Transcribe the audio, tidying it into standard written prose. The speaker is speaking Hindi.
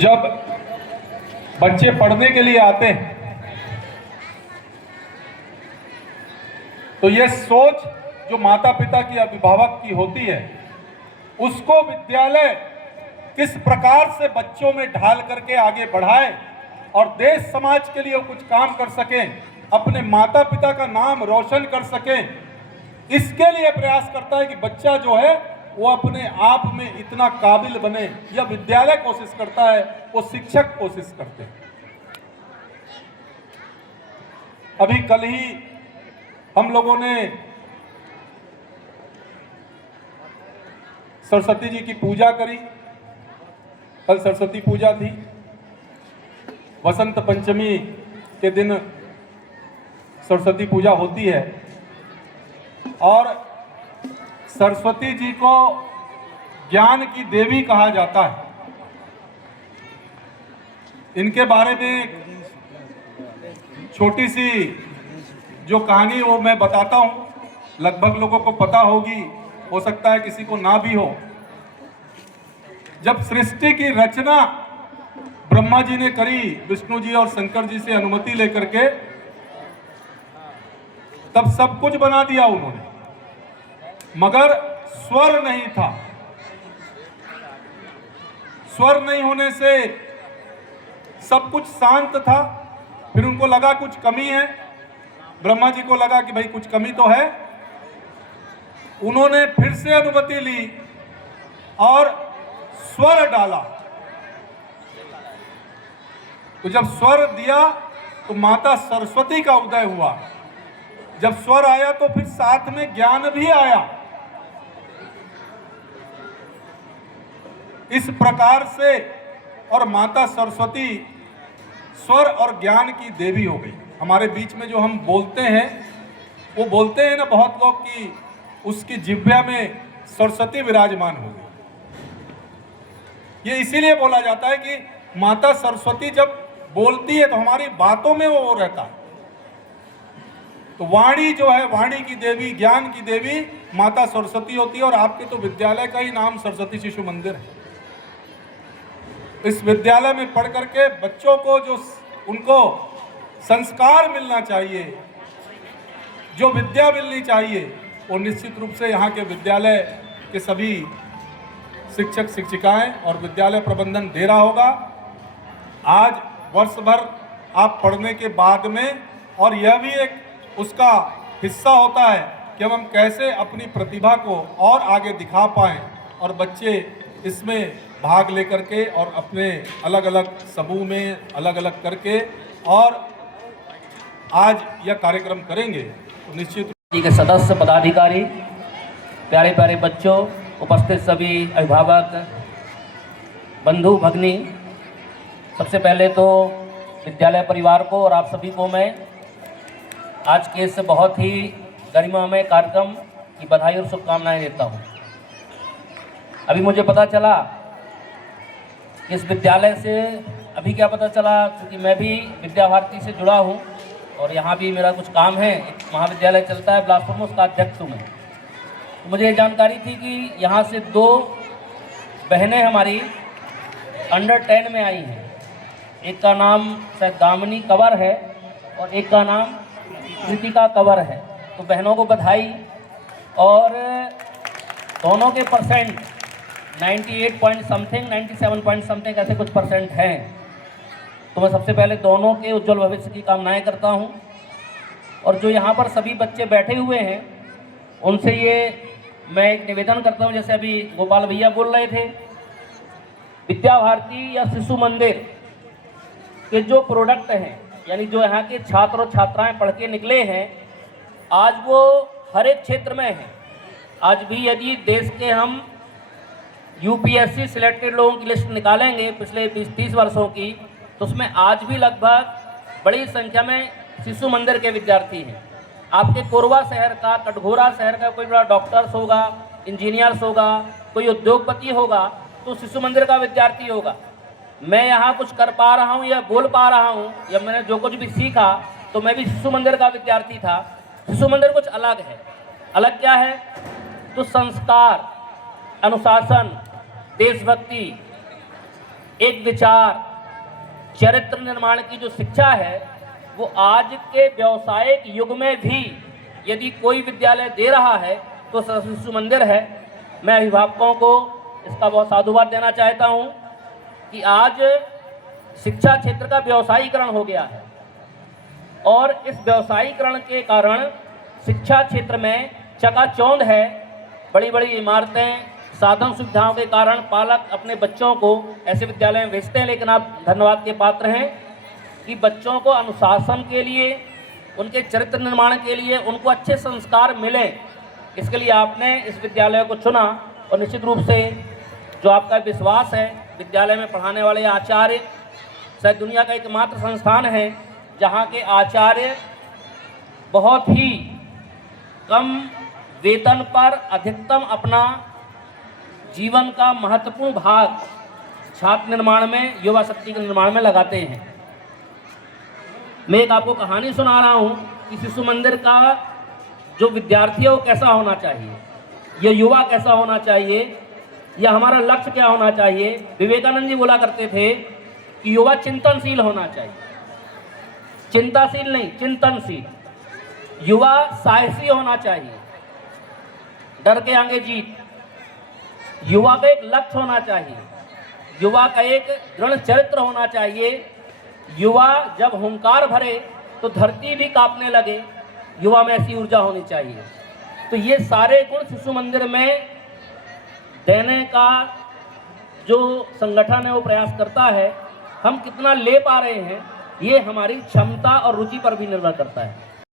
जब बच्चे पढ़ने के लिए आते हैं तो ये सोच जो माता पिता की, अभिभावक की होती है, उसको विद्यालय किस प्रकार से बच्चों में ढाल करके आगे बढ़ाए और देश समाज के लिए कुछ काम कर सकें, अपने माता पिता का नाम रोशन कर सकें, इसके लिए प्रयास करता है कि बच्चा जो है वो अपने आप में इतना काबिल बने। यह विद्यालय कोशिश करता है, वो शिक्षक कोशिश करते हैं। अभी कल ही हम लोगों ने सरस्वती जी की पूजा करी। कल सरस्वती पूजा थी। वसंत पंचमी के दिन सरस्वती पूजा होती है और सरस्वती जी को ज्ञान की देवी कहा जाता है। इनके बारे में छोटी सी जो कहानी वो मैं बताता हूँ, लगभग लोगों को पता होगी, हो सकता है किसी को ना भी हो। जब सृष्टि की रचना ब्रह्मा जी ने करी, विष्णु जी और शंकर जी से अनुमति लेकर के, तब सब कुछ बना दिया उन्होंने, मगर स्वर नहीं था। स्वर नहीं होने से सब कुछ शांत था। फिर उनको लगा कुछ कमी है, ब्रह्मा जी को लगा कि भाई कुछ कमी तो है। उन्होंने फिर से अनुमति ली और स्वर डाला। तो जब स्वर दिया तो माता सरस्वती का उदय हुआ। जब स्वर आया तो फिर साथ में ज्ञान भी आया। इस प्रकार से और माता सरस्वती स्वर और ज्ञान की देवी हो गई। हमारे बीच में जो हम बोलते हैं, वो बोलते हैं ना बहुत लोग कि उसकी जिह्वा में सरस्वती विराजमान हो गई। ये इसीलिए बोला जाता है कि माता सरस्वती जब बोलती है तो हमारी बातों में वो रहता है। तो वाणी जो है, वाणी की देवी, ज्ञान की देवी माता सरस्वती होती है। और आपके तो विद्यालय का ही नाम सरस्वती शिशु मंदिर है। इस विद्यालय में पढ़ करके बच्चों को जो उनको संस्कार मिलना चाहिए, जो विद्या मिलनी चाहिए, वो निश्चित रूप से यहाँ के विद्यालय के सभी शिक्षक शिक्षिकाएं और विद्यालय प्रबंधन दे रहा होगा। आज वर्ष भर आप पढ़ने के बाद में, और यह भी एक उसका हिस्सा होता है कि हम कैसे अपनी प्रतिभा को और आगे दिखा पाएं और बच्चे इसमें भाग लेकर के और अपने अलग अलग समूह में अलग अलग करके और आज यह कार्यक्रम करेंगे। तो निश्चित के सदस्य, पदाधिकारी, प्यारे प्यारे बच्चों, उपस्थित सभी अभिभावक, बंधु भगिनी, सबसे पहले तो विद्यालय परिवार को और आप सभी को मैं आज के इस बहुत ही गरिमामय कार्यक्रम की बधाई और शुभकामनाएं देता हूं। अभी मुझे पता चला कि इस विद्यालय से, अभी क्या पता चला, क्योंकि मैं भी विद्या भारती से जुड़ा हूं और यहाँ भी मेरा कुछ काम है, एक महाविद्यालय चलता है बिलासपुर में, उसका अध्यक्ष हूँ मैं। तो मुझे ये जानकारी थी कि यहाँ से 2 बहनें हमारी अंडर 10 में आई हैं। एक का नाम शायद दामिनी कंवर है और एक का नाम कृतिका कंवर है। तो बहनों को बधाई। और दोनों के percent 98 point something, 97 point something ऐसे कुछ परसेंट हैं। तो मैं सबसे पहले दोनों के उज्जवल भविष्य की कामनाएं करता हूं। और जो यहाँ पर सभी बच्चे बैठे हुए हैं उनसे ये मैं एक निवेदन करता हूं, जैसे अभी गोपाल भैया बोल रहे थे, विद्या भारती या शिशु मंदिर के जो प्रोडक्ट हैं, यानी जो यहाँ के छात्र और छात्राएं पढ़ के निकले हैं, आज वो हर एक क्षेत्र में हैं। आज भी यदि देश के हम यूपीएससी सिलेक्टेड लोगों की लिस्ट निकालेंगे पिछले 20-30 वर्षों की, तो उसमें आज भी लगभग बड़ी संख्या में शिशु मंदिर के विद्यार्थी हैं। आपके कोरबा शहर का, कटघोरा शहर का कोई बड़ा डॉक्टर्स होगा, इंजीनियर्स होगा, कोई उद्योगपति होगा, तो शिशु मंदिर का विद्यार्थी होगा। मैं यहाँ कुछ कर पा रहा हूँ या बोल पा रहा हूँ या मैंने जो कुछ भी सीखा, तो मैं भी शिशु मंदिर का विद्यार्थी था। शिशु मंदिर कुछ अलग है। अलग क्या है? तो संस्कार, अनुशासन, देशभक्ति, एक विचार, चरित्र निर्माण की जो शिक्षा है वो आज के व्यावसायिक युग में भी यदि कोई विद्यालय दे रहा है तो सरस्वती शिशु मंदिर है। मैं अभिभावकों को इसका बहुत साधुवाद देना चाहता हूँ कि आज शिक्षा क्षेत्र का व्यवसायीकरण हो गया है और इस व्यवसायीकरण के कारण शिक्षा क्षेत्र में चकाचौंध है। बड़ी बड़ी इमारतें, साधन सुविधाओं के कारण पालक अपने बच्चों को ऐसे विद्यालय में भेजते हैं, लेकिन आप धन्यवाद के पात्र हैं कि बच्चों को अनुशासन के लिए, उनके चरित्र निर्माण के लिए, उनको अच्छे संस्कार मिले, इसके लिए आपने इस विद्यालय को चुना। और निश्चित रूप से जो आपका विश्वास है, विद्यालय में पढ़ाने वाले आचार्य शायद दुनिया का एकमात्र संस्थान है जहाँ के आचार्य बहुत ही कम वेतन पर अधिकतम अपना जीवन का महत्वपूर्ण भाग छात्र निर्माण में, युवा शक्ति के निर्माण में लगाते हैं। मैं एक आपको कहानी सुना रहा हूँ कि शिशु मंदिर का जो विद्यार्थी है वो कैसा होना चाहिए, ये युवा कैसा होना चाहिए, या हमारा लक्ष्य क्या होना चाहिए। विवेकानंद जी बोला करते थे कि युवा चिंतनशील होना चाहिए, चिंताशील नहीं, चिंतनशील। युवा साहसी होना चाहिए, डर के आगे जीत। युवा का एक लक्ष्य होना चाहिए, युवा का एक दृढ़ चरित्र होना चाहिए। युवा जब हुंकार भरे तो धरती भी कांपने लगे, युवा में ऐसी ऊर्जा होनी चाहिए। तो ये सारे गुण शिशु मंदिर में देने का जो संगठन है वो प्रयास करता है। हम कितना ले पा रहे हैं ये हमारी क्षमता और रुचि पर भी निर्भर करता है।